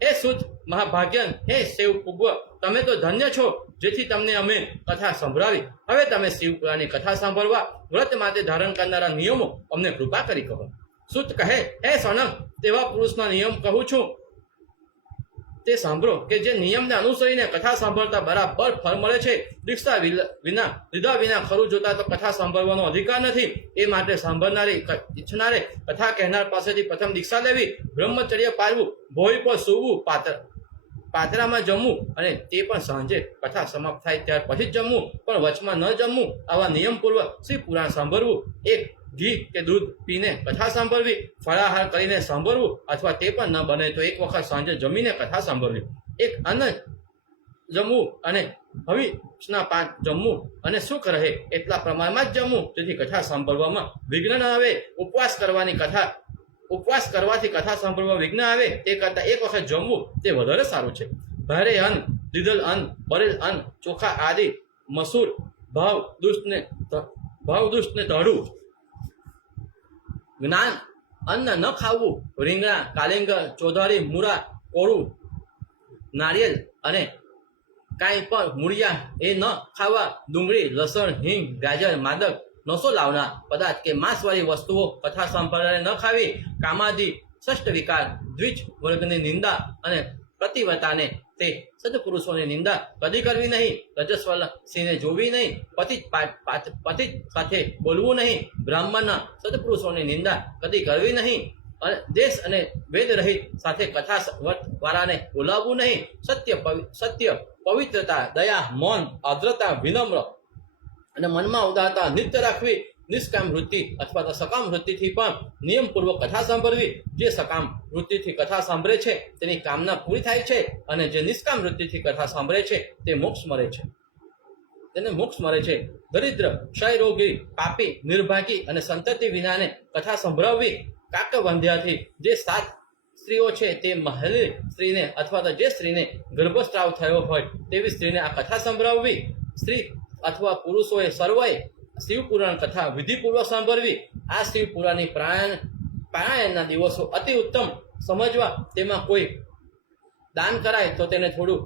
હે સુત મહાભાગ્યન, હે શિવ પૂર્વ, તમે તો ધન્ય છો જેથી તમને અમે કથા સંભળાવી. હવે તમે શિવ પુરાણની કથા સાંભળવા વ્રત માટે ધારણ કરનારા નિયમો અમને કૃપા કરી કહો. સુત કહે, હે સનક, તેવા પુરુષના નિયમ કહું છું તે સાંભળો કે જે નિયમને અનુસરીને કથા સાંભળતા બરાબર ફળ મળે છે. દીક્ષા લીધા વિના ખરું જોતા તો કથા સાંભળવાનો અધિકાર નથી. એ માટે સાંભળનારી ઈચ્છનારે કથા કહેનાર પાસેથી પ્રથમ દીક્ષા લેવી, બ્રહ્મચર્ય પાળવું, ભોય પર સૂવું, પાતરામાં જમવું અને તે પણ સાંજે કથા સમાપ્ત થાય ત્યાર પછી જ જમવું, પણ વચમાં ન જમવું. આવા નિયમપૂર્વક શ્રી પુરાણ સાંભળવું. એક ઘી કે દૂધ પીને કથા સાંભળવી, ફળાહાર કરીને સાંભળવું અથવા તે પણ ન બને તો એક વખત સાંજે જમીને કથા સાંભળવી. એક અન્ન જમવું અને હવિષના પાન જમવું અને સુખ રહે એટલા પ્રમાણમાં જ જમવું જેથી કથા સાંભળવામાં વિઘ્ન ન આવે. ઉપવાસ કરવાથી કથા સાંભળવા વિઘ્ન આવે તે કરતાં એક વખત જમવું તે વધારે સારું છે. ભારે અન્ન, દીધલ અન્ન, બરેલ અન્ન, ચોખા આદિ, મસૂર, ભાવ દુષ્ટને તળવું, જ્ઞાન અન્ન ન ખાવું, રીંગણા, કાલિંગ, ચોધારી, મૂળા, કોળું, નારિયેલ અને કાંઈ પણ મૂળિયા એ ન ખાવા. ડુંગળી, લસણ, હિંગ, ગાજર, માદક નસો લાવનાર પદાર્થ કે માંસવાળી વસ્તુઓ કથા સાંભળવાને ન ખાવી. કામાદિ, ષષ્ઠ વિકાર, દ્વિજ વર્ગની નિંદા અને પ્રતિવતાને તે સદપુરુષોની નિંદા કદી કરવી નહીં. રજસ્વલ સિંહને જોવી નહીં. પતિ સાથે બોલવું નહીં. બ્રાહ્મણના સદપુરુષોની નિંદા કદી કરવી નહીં. દેશ અને વેદ રહિત સાથે કથા વાળાને બોલાવવું નહીં. સત્ય, પવિત્રતા, દયા, મૌન, આર્દ્રતા, વિનમ્ર અને મનમાં ઉદારતા નિત્ય રાખવી. નિષ્કામ વૃત્તિ અથવા તો સકામ વૃત્તિથી પણ નિયમપૂર્વક કથા સાંભળવી. જે સકામ વૃત્તિથી કથા સાંભળે છે તેની કામના પૂરી થાય છે અને જે નિષ્કામ વૃત્તિથી કથા સાંભળે છે તે મોક્ષ મળે છે, તેને મોક્ષ મળે છે. દરિદ્ર, ક્ષયરોગી, પાપી, નિર્ભાગી અને સંતતિ વિનાને કથા સંભળાવવી. કાકવંધ્યાથી જે 7 સ્ત્રીઓ છે તે મહેલી સ્ત્રીને અથવા તો જે સ્ત્રીને ગર્ભસ્રાવ થયો હોય તેવી સ્ત્રીને આ કથા સંભળાવવી. સ્ત્રી અથવા પુરુષોએ સર્વએ શિવ પુરાણ કથા વિધિપૂર્વક સાંભળવી. આ શિવ પુરાણની પારાયણના દિવસો અતિ ઉત્તમ સમજવા તેમાં કોઈ દાન કરાય તો તેને થોડું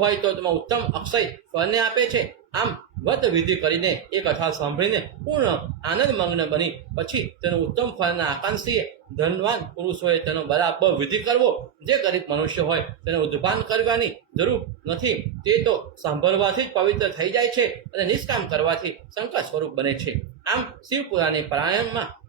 હોય તો તેમાં ઉત્તમ અક્ષય ફળને આપે છે. આમ વ્રત વિધિ કરીને એ કથા સાંભળીને પૂર્ણ આનંદમગ્ન બની પછી તેનું ઉત્તમ ફળના આકાંક્ષીએ ધનવાન પુરુષોએ તેનો બરાબર વિધિ કરવો. જે ગરીબ મનુષ્ય હોય તેને ઉદ્ધપાન કરવાની જરૂર નથી, તે તો સાંભળવાથી જ પવિત્ર થઈ જાય છે અને નિષ્કામ કરવાથી શંકર સ્વરૂપ બને છે. આમ શિવપુરાણની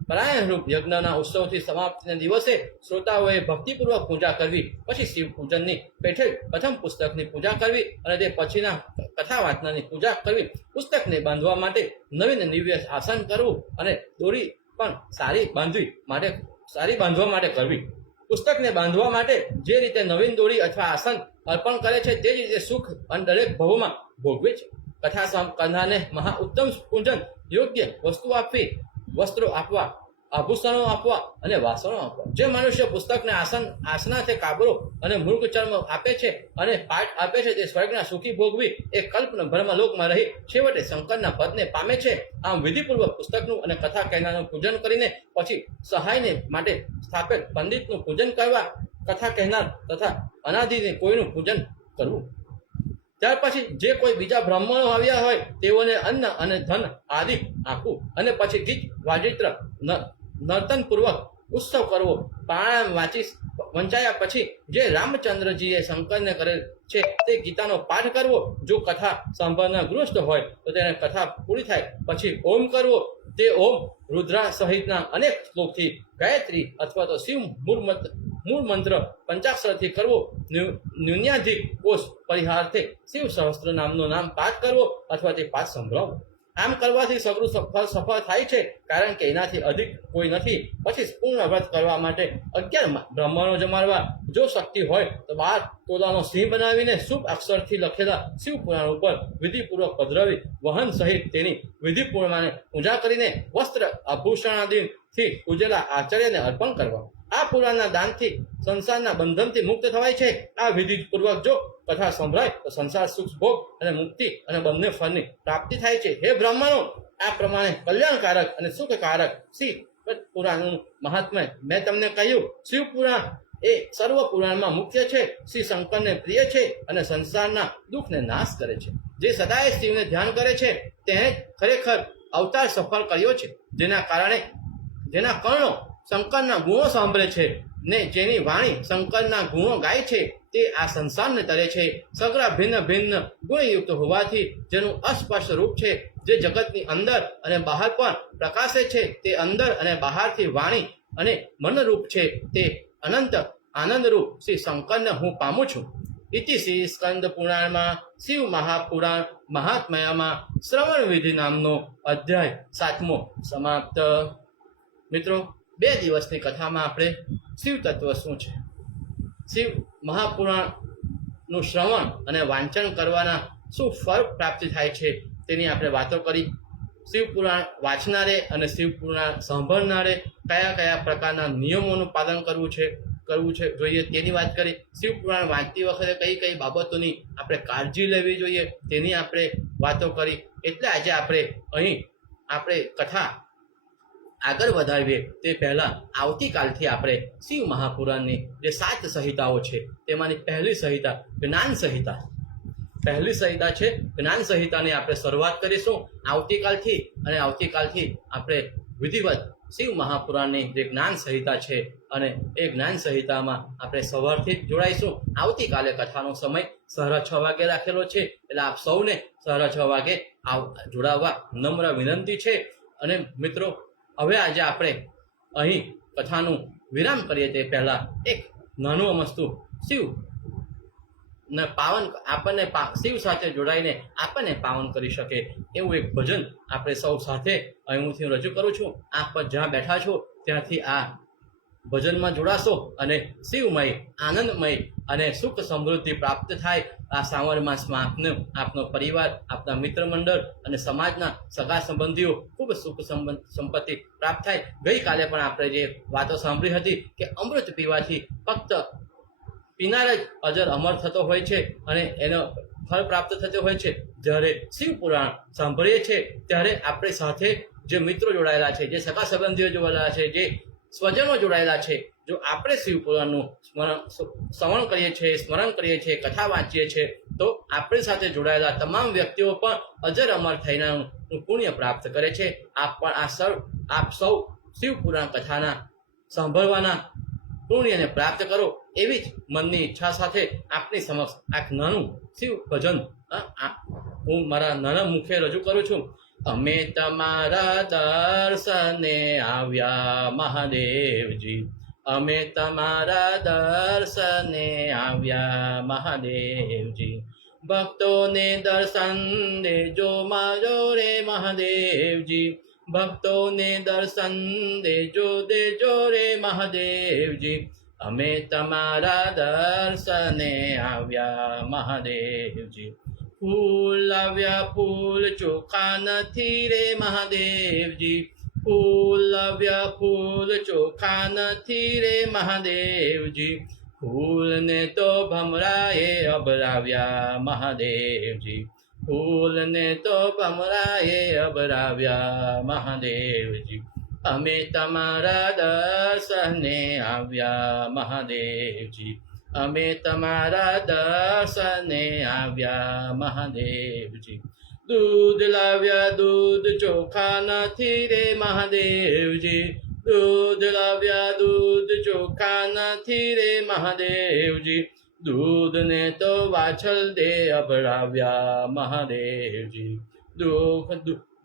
પરાયણરૂપ યજ્ઞના ઉત્સવથી સમાપ્તિના દિવસે શ્રોતાઓએ ભક્તિપૂર્વક પૂજા કરવી. પછી શિવ પૂજનની પેઠે પ્રથમ પુસ્તકની પૂજા કરવી અને તે પછીના કથા વાંચનાની પૂજા કરવી. પુસ્તકને બાંધવા માટે નવીન દિવ્ય આસન કરવું અને દોરી પણ સારી બાંધવા માટે કરવી. પુસ્તકને બાંધવા માટે જે રીતે નવીન દોરી અથવા આસન અર્પણ કરે છે તે જ રીતે સુખ અને દરેક ભવમાં ભોગવે છે. કથા કરનારને મહા ઉત્તમ પૂજન યોગ્ય વસ્તુ આપવી, વસ્ત્રો આપવા, આભૂષણો આપવા અને વાસણો આપવા. જે મનુષ્ય પુસ્તકને આસનાથી કાબરો અને મૃગ ચર્મ આપે છે અને પાઠ આપે છે તે સ્વર્ગના સુખી ભોગવી એ કલ્પના બ્રહ્મલોકમાં રહી છેવટે શંકરના પદને પામે છે. આમ વિધિપૂર્વક પુસ્તકનું અને કથા કહેનારનું પૂજન કરીને પછી સહાયને માટે સ્થાપેલ પંડિતનું પૂજન કરવા, કથા કહેનાર તથા અનાદિને કોઈનું પૂજન કરવું. ત્યાર પછી જે કોઈ બીજા બ્રાહ્મણો આવ્યા હોય તેઓને અન્ન અને ધન આદિ આપવું અને પછી ગીત વાજિત્ર નર્તનપૂર્વક ઉત્સવ કરવો. પ્રાણાયામ વંચાયા પછી જે રામચંદ્રજીએ શંકરને કરેલ છે તે ગીતાનો પાઠ કરવો. જો કથા સાંભળનાર ગૃહસ્થ હોય તો તેને કથા પૂરી થાય પછી ઓમ કરવો. તે ઓમ રુદ્રા સહિતના અનેક શ્લોકથી ગાયત્રી અથવા તો શિવ મૂળ મંત્ર પંચાક્ષરથી કરવો. ન્યૂન્યાધિક કોષ પરિહારથી શિવ સહસ્ત્ર નામનું નામ પાઠ કરવો અથવા તે પાઠ સંભળાવવો. આમ કરવાથી સગળું સફળ થાય છે, કારણ કે એનાથી અધિક કોઈ નથી. પછી પૂર્ણ વ્રત કરવા માટે 11 બ્રાહ્મણો જમાડવા. જો શક્તિ હોય તો 12 તોલાનો સિંહ બનાવીને શુભ અક્ષરથી લખેલા શિવ પુરાણ ઉપર વિધિપૂર્વક પધરાવી વહન સહિત તેની વિધિપૂર્વક પૂજા કરીને વસ્ત્ર આભૂષણાદિથી પૂજેલા આચાર્યને અર્પણ કરવા. આ પુરાણના દાનથી સંસારના બંધનથી મુક્ત થવાય છે. આ વિધિપૂર્વક જો કથા સંભળાય તો સંસાર સુખ ભોગ અને મુક્તિ અને બંને ફળની પ્રાપ્તિ થાય છે. હે બ્રાહ્મણો, આ પ્રમાણે કલ્યાણકારક અને સુખકારક શિવ પુરાણનું મહાત્મ્ય મેં તમને કહ્યું. શિવ પુરાણ એ સર્વ પુરાણમાં મુખ્ય છે. શ્રી શંકરને પ્રિય છે અને સંસારના દુઃખને નાશ કરે છે. જે સદાય શિવને ધ્યાન કરે છે તેણે ખરેખર અવતાર સફળ કર્યો છે. જેના કર્ણો શંકરના ગુણો સાંભળે છે ને જેની વાણી શંકરના ગુણો ગાય છે તે આ સંસારને તરે છે. સગળા ભિન્ન ભિન્ન ગુણયુક્ત હોવાથી જેનું અસ્પષ્ટ રૂપ છે, જે જગતની અંદર અને બહાર પણ પ્રકાશે છે, તે અંદર અને બહારથી વાણી અને મનરૂપ છે, તે અનંત આનંદરૂપ શ્રી શંકરને હું પામું છું. ઇતિ શ્રી સ્કંદ પુરાણમાં શિવ મહાપુરાણ મહાત્મ્યમાં શ્રવણ વિધિ નામનો અધ્યાય 7મો સમાપ્ત. મિત્રો, 2 દિવસની કથામાં આપણે શિવ તત્વ શું છે, શિવ મહાપુરાણનું શ્રવણ અને વાંચન કરવાના શું ફળ પ્રાપ્તિ થાય છે તેની આપણે વાતો કરી. શિવ પુરાણ વાંચનારે અને શિવ પુરાણ સાંભળનારે કયા કયા પ્રકારના નિયમોનું પાલન કરવું જોઈએ તેની વાત કરી. શિવ પુરાણ વાંચતી વખતે કઈ કઈ બાબતોની આપણે કાળજી લેવી જોઈએ તેની આપણે વાતો કરી. એટલે આજે આપણે કથા આગળ વધારીએ તે પહેલાં આવતીકાલથી આપણે શિવ મહાપુરાણની જે 7 સંહિતાઓ છે તેમાંની પહેલી સંહિતા જ્ઞાન સંહિતા છે. જ્ઞાન સંહિતાની આપણે શરૂઆત કરીશું આવતીકાલથી આપણે વિધિવત શિવ મહાપુરાણની જે જ્ઞાન સંહિતા છે અને એ જ્ઞાન સંહિતામાં આપણે સવારથી જ જોડાઈશું. આવતીકાલે કથાનો સમય 6:30 વાગે રાખેલો છે, એટલે આપ સૌને 6:30 વાગે જોડાવવા નમ્ર વિનંતી છે. અને મિત્રો, હવે આજે આપણે અહીં કથાનું વિરામ કરીએ તે પહેલાં એક નાનું અમસ્તું શિવને પાવન આપણને શિવ સાથે જોડાઈને આપણને પાવન કરી શકે એવું એક ભજન આપણે સૌ સાથે અહીંથી રજૂ કરું છું. આપ પર જ્યાં બેઠા છો ત્યાંથી આ ભજનમાં જોડાશો અને શિવમય, આનંદમય અને સુખ સમૃદ્ધિ પ્રાપ્ત થાય. આ શ્રાવણ માસમાં આપનો પરિવાર, આપના મિત્ર મંડળ અને સમાજના સગા સંબંધીઓ ખૂબ સુખ સંપત્તિ પ્રાપ્ત થાય. ગઈકાલે પણ આપણે જે વાતો સાંભળી હતી કે અમૃત પીવાથી ફક્ત પીનાર જ અજર અમર થતો હોય છે અને એનો ફળ પ્રાપ્ત થતો હોય છે. જ્યારે શિવ પુરાણ સાંભળીએ છીએ ત્યારે આપણી સાથે જે મિત્રો જોડાયેલા છે, જે સગા સંબંધીઓ જોડાયેલા છે, જે સ્વજનો જોડાયેલા છે. જો આપણે શિવપુરાણનું શ્રવણ કરીએ છીએ, સ્મરણ કરીએ છીએ, કથા વાંચીએ છીએ, તો આપણી સાથે જોડાયેલા તમામ વ્યક્તિઓ પણ અજર અમર થઈને પુણ્ય પ્રાપ્ત કરે છે. આપ સૌ શિવપુરાણ કથાના સાંભળવાના પુણ્યને પ્રાપ્ત કરો એવી જ મનની ઈચ્છા સાથે આપની સમક્ષ આ નાનું શિવ ભજન હું મારા નાના મુખે રજૂ કરું છું. અમે તમારા દર્શને આવ્યા મહાદેવજી, અમે તમારા દર્શને આવ્યા મહાદેવજી, ભક્તોને દર્શન દેજો મારો રે મહાદેવજી, ભક્તોને દર્શન દેજો રે મહાદેવજી, અમે તમારા દર્શને આવ્યા મહાદેવજી. ફૂલ લાવ્યા ફૂલ ચોખા નથી રે મહાદેવજી, ફૂલ લાવ્યા ફૂલ ચોખા નથી રે મહાદેવજી, ફૂલને તો ભમરાએ અભરાવ્યા મહાદેવજી, ફૂલને તો ભમરાએ અભરાવ્યા મહાદેવજી, અમે તમારા દર્શને આવ્યા મહાદેવજી, અમે તમારા દર્શને આવ્યા મહાદેવજી. દૂધ લાવ્યા દૂધ ચોખા નથી રે મહાદેવજી, દૂધ લાવ્યા દૂધ ચોખા નથી રે મહાદેવજી, દૂધને તો વાછલ દે અભરાવ્યા મહાદેવજી,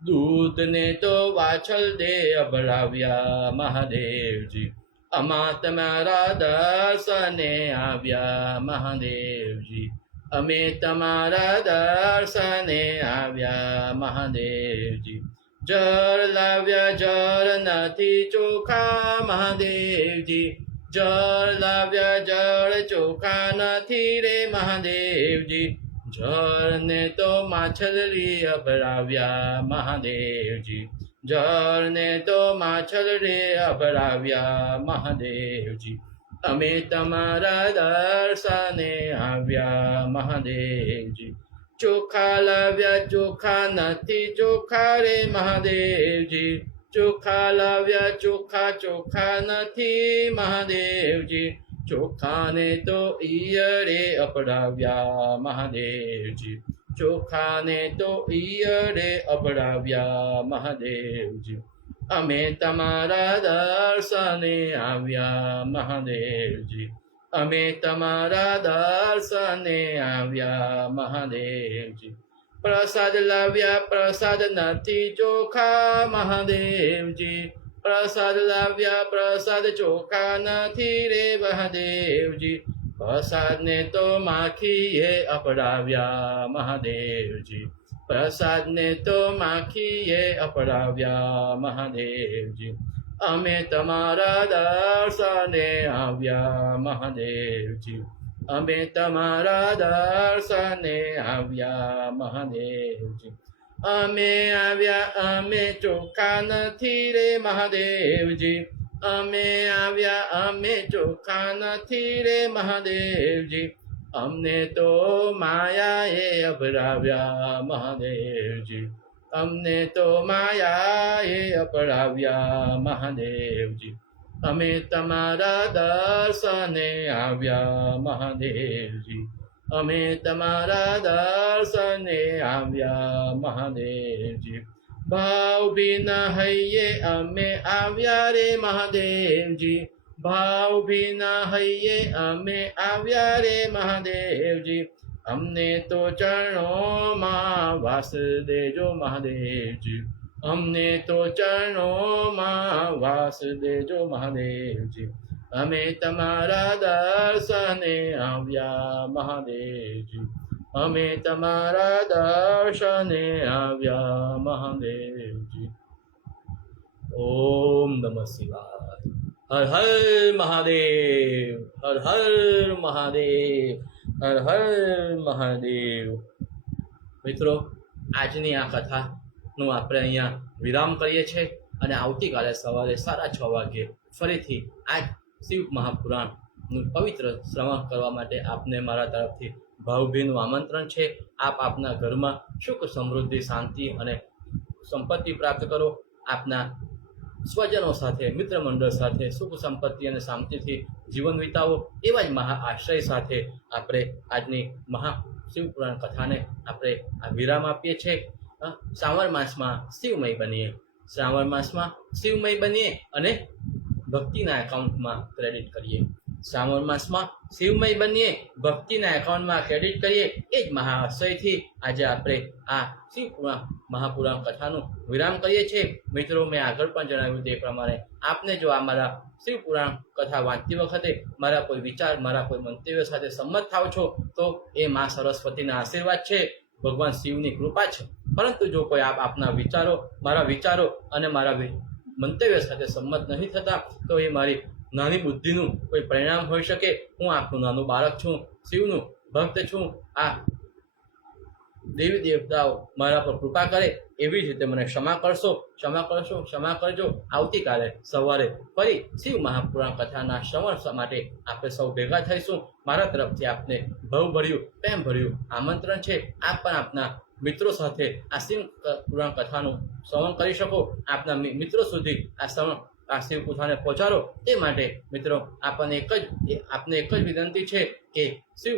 દૂધને તો વાછલ દે અભરાવ્યા મહાદેવજી, અમા તમારા દર્શને આવ્યા મહાદેવજી, અમે તમારા દર્શને આવ્યા મહાદેવજી. જળ લાવ્યા જળ નથી ચોખા મહાદેવજી, જળ લાવ્યા જળ ચોખા નથી રે મહાદેવજી, જળને તો માછલરી અભરાવ્યા મહાદેવજી, જળને તો માછલરે અભરાવ્યા મહાદેવજી, અમે તમારા દર્શને આવ્યા મહાદેવજી. ચોખા લાવ્યા ચોખા નથી ચોખા રે મહાદેવજી, ચોખા લાવ્યા ચોખા નથી મહાદેવજી, ચોખાને તો ઈયળે અપડાવ્યા મહાદેવજી, ચોખાને તો ઈયળે અભડાવ્યા મહાદેવજી, અમે તમારા દર્શને આવ્યા મહાદેવજી, અમે તમારા દર્શને આવ્યા મહાદેવજી. પ્રસાદ લાવ્યા પ્રસાદ નથી ચોખા મહાદેવજી, પ્રસાદ લાવ્યા પ્રસાદ ચોખા નથી રે મહાદેવજી, પ્રસાદને તો માખીએ અપડાવ્યા મહાદેવજી, પ્રસાદને તો માખીએ અપડાવ્યા મહાદેવજી, અમે તમારા દર્શને આવ્યા મહાદેવજી, અમે તમારા દર્શને આવ્યા મહાદેવજી. અમે આવ્યા અમે ચોખા નથી રે મહાદેવજી, અમે આવ્યા અમે ચોખા નથી રે મહાદેવજી, અમને તો માયાએ અભરાવ્યા મહાદેવજી, અમને તો માયાએ અપડાવ્યા મહાદેવજી, અમે તમારા દર્શને આવ્યા મહાદેવજી, અમે તમારા દર્શને આવ્યા મહાદેવજી. ભાવ ભીના હૈયે અમે આવ્યા રે મહાદેવજી, ભાવ ભીના હૈયે અમે આવ્યા રે મહાદેવજી, અમને તો ચરણોમાં વાસ દેજો મહાદેવજી, અમને તો ચરણોમાં વાસ દેજો મહાદેવજી, અમે તમારા દર્શને આવ્યા મહાદેવજી, અમે તમારા દર્શને આવ્યા મહાદેવજી. ઓમ નમઃ શિવાય. હર હર મહાદેવ, હર હર મહાદેવ, હર હર મહાદેવ. મિત્રો, આજની આ કથાનું આપણે અહીંયા વિરામ કરીએ છીએ અને આવતીકાલે સવારે 6:30 વાગ્યે ફરીથી આ શિવ મહાપુરાણનું પવિત્ર શ્રવણ કરવા માટે આપને મારા તરફથી ભાવભીનું આમંત્રણ છે. આપ આપના ઘરમાં સુખ સમૃદ્ધિ શાંતિ અને સંપત્તિ પ્રાપ્ત કરો. આપના સ્વજનો સાથે, મિત્ર મંડળ સાથે સુખ સંપત્તિ અને શાંતિથી જીવન વિતાવો. એવા જ મહા આશ્રય સાથે આપણે આજની મહા શિવપુરાણ કથાને આપણે આ વિરામ આપીએ છીએ. શ્રાવણ માસમાં શિવમય બનીએ, શ્રાવણ માસમાં શિવમય બનીએ અને ભક્તિના એકાઉન્ટમાં ક્રેડિટ કરીએ. શ્રાવણ માસમાં શિવમય બનીએ, ભક્તિના એકાઉન્ટમાં ક્રેડિટ કરીએ. એ જ મહા આશ્રયથી આજે આપણે આ શિવપુરાણ મહાપુરાણ કથાનું વિરામ કરીએ છીએ. મિત્રો, મેં આગળ પણ જણાવ્યું તે પ્રમાણે આપને જો આ મારા શિવપુરાણ કથા વાંચતી વખતે મારા કોઈ વિચાર, મારા કોઈ મંતવ્ય સાથે સંમત થાવ છો તો એ મા સરસ્વતીના આશીર્વાદ છે, ભગવાન શિવની કૃપા છે. પરંતુ જો કોઈ આપના વિચારો, મારા વિચારો અને મારા મંતવ્ય સાથે સંમત નહીં થતા તો એ મારી નાની બુદ્ધિનું કોઈ પરિણામ હોઈ શકે. હું આપનું નાનું બાળક છું, શિવનું ભક્ત છું. આ દેવી દેવતાઓ મારા પર કૃપા કરે એવી જ રીતે મને ક્ષમા કરશો, ક્ષમા કરશો, ક્ષમા કરજો. આવતીકાલે સવારે ફરી શિવ મહાપુરાણ કથાના શ્રવણ માટે આપણે સૌ ભેગા થઈશું. મારા તરફથી આપને ભવભર્યું, પ્રેમભર્યું આમંત્રણ છે. આપ પણ આપના મિત્રો સાથે આ શિવ પુરાણ કથાનું શ્રવણ કરી શકો. આપના મિત્રો સુધી આ શિવ કથાને પહોંચાડો. તે માટે મિત્રો આપને એક જ વિનંતી છે કે શિવ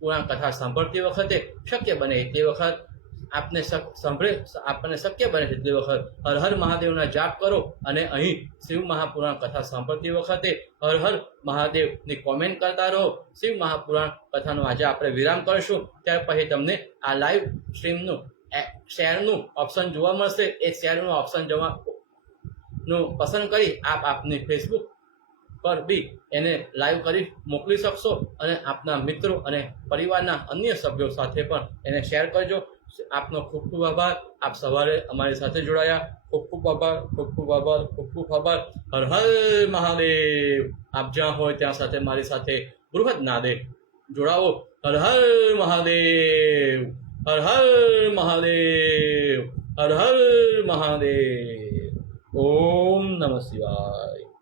પુરાણ કથા સાંભળતી વખતે શક્ય બને એટલી વખત આપણને શક્ય બને તેટલી વખત હર હર મહાદેવના જાપ કરો. અને અહીં શિવ મહાપુરાણ કથા સાંભળતી વખતે હર હર મહાદેવની કોમેન્ટ કરતા રહો. શિવ મહાપુરાણ કથાનો આજે આપણે વિરામ કરીશું. ત્યાર પછી તમને આ લાઈવ સ્ટ્રીમનું શેરનું ઓપ્શન જોવા મળશે. એ શેરનું ઓપ્શન નું પસંદ કરી આપની ફેસબુક પર બી એને લાઈવ કરી મોકલી શકશો. અને આપના મિત્રો અને પરિવારના અન્ય સભ્યો સાથે પણ એને શેર કરજો. આપનો ખૂબ ખૂબ આભાર. આપ સવારે અમારી સાથે જોડાયા. ખૂબ ખૂબ આભાર, ખૂબ ખૂબ આભાર, ખૂબ ખૂબ આભાર. હર હર મહાદેવ. આપ જ્યાં હોય ત્યાં સાથે મારી સાથે બૃહદ નાદે જોડાવો. હર હર મહાદેવ, હર હર મહાદેવ, હર હર મહાદેવ. ઓમ નમઃ શિવાય.